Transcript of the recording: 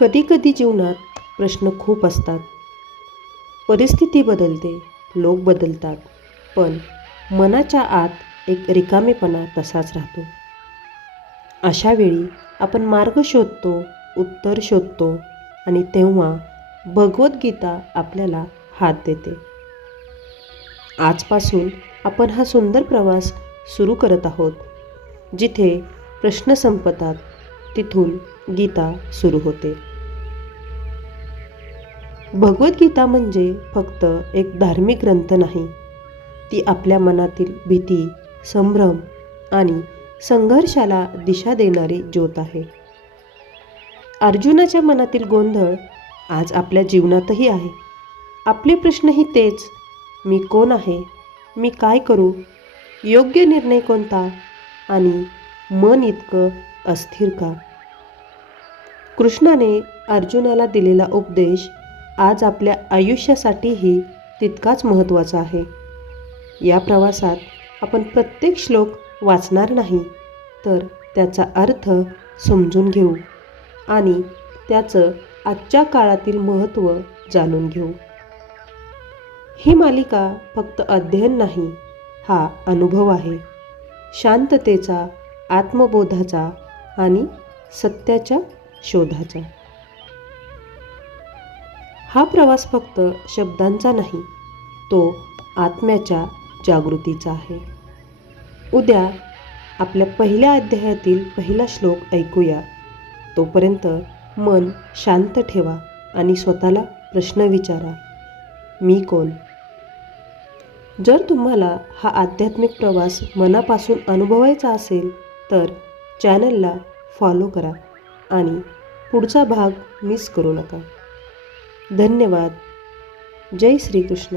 कधीकधी जीवनात प्रश्न खूप असतात. परिस्थिती बदलते, लोक बदलतात, पण मनाच्या आत एक रिकामेपणा तसाच राहतो. अशा वेळी आपण मार्ग शोधतो, उत्तर शोधतो आणि तेव्हा भगवद्गीता आपल्याला हात देते. आजपासून आपण हा सुंदर प्रवास सुरू करत आहोत. जिथे प्रश्न संपतात तिथून गीता सुरू होते. भगवद्गीता म्हणजे फक्त एक धार्मिक ग्रंथ नाही. ती आपल्या मनातील भीती, संभ्रम आणि संघर्षाला दिशा देणारी ज्योत आहे. अर्जुनाच्या मनातील गोंधळ आज आपल्या जीवनातही आहे. आपले प्रश्नही तेच. मी कोण आहे? मी काय करू? योग्य निर्णय कोणता? आणि मन इतकं अस्थिर का? कृष्णाने अर्जुनाला दिलेला उपदेश आज आपल्या आयुष्यासाठीही तितकाच महत्त्वाचा आहे. या प्रवासात आपण प्रत्येक श्लोक वाचणार नाही, तर त्याचा अर्थ समजून घेऊ आणि त्याचं आजच्या काळातील महत्त्व जाणून घेऊ. ही मालिका फक्त अध्ययन नाही, हा अनुभव आहे. शांततेचा, आत्मबोधाचा आणि सत्याच्या शोधाचा. हा प्रवास फक्त शब्दांचा नाही, तो आत्म्याच्या जागृतीचा आहे. उद्या आपल्या पहिल्या अध्यायातील पहिला श्लोक ऐकूया. तोपर्यंत मन शांत ठेवा आणि स्वतःला प्रश्न विचारा, मी कोण? जर तुम्हाला हा आध्यात्मिक प्रवास मनापासून अनुभवायचा असेल तर चॅनलला फॉलो करा आणि पुढचा भाग मिस करू नका. धन्यवाद. जय श्री कृष्ण.